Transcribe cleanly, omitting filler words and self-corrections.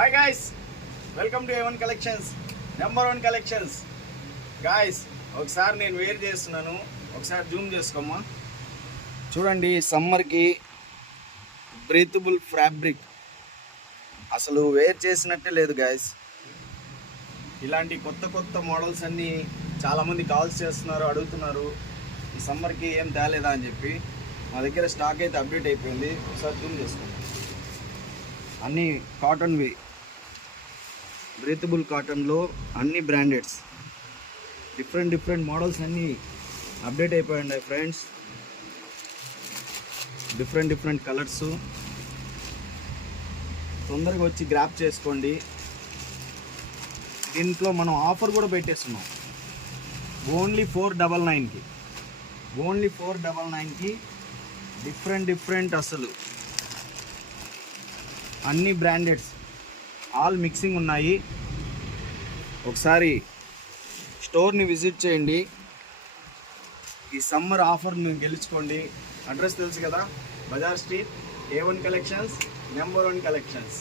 Hi guys, welcome to A1 collections, number 1 collections. Guys, ఒకసారి నేను wear చేస్తున్నాను, ఒకసారి జూమ్ చేసుకోమ్మా. చూడండి, సమ్మర్కి బ్రీతబుల్ ఫ్యాబ్రిక్ అసలు వేర్ చేసినట్టే లేదు గాయ్స్. ఇలాంటి కొత్త కొత్త మోడల్స్ అన్నీ చాలామంది కాల్స్ చేస్తున్నారు, అడుగుతున్నారు ఈ సమ్మర్కి ఏం తేలేదా అని చెప్పి. మా దగ్గర స్టాక్ అయితే అప్డేట్ అయిపోయింది. ఒకసారి జూమ్ చేసుకోండి. అన్నీ కాటన్వి, బ్రీతబుల్ కాటన్లో అన్ని బ్రాండెడ్స్, డిఫరెంట్ మోడల్స్ అన్నీ అప్డేట్ అయిపోయాయి ఫ్రెండ్స్. డిఫరెంట్ కలర్స్, తొందరగా వచ్చి గ్రాప్ చేసుకోండి. దీంట్లో మనం ఆఫర్ కూడా పెట్టేస్తున్నాం. ఓన్లీ 499కి, ఓన్లీ 499కి డిఫరెంట్ అసలు అన్ని బ్రాండెడ్స్, ఆల్ మిక్సింగ్ ఉన్నాయి. ఒకసారి స్టోర్ని విజిట్ చేయండి. ఈ సమ్మర్ ఆఫర్ని గెలుచుకోండి. అడ్రస్ తెలుసు కదా, బజార్ street, A1 collections, number 1 collections.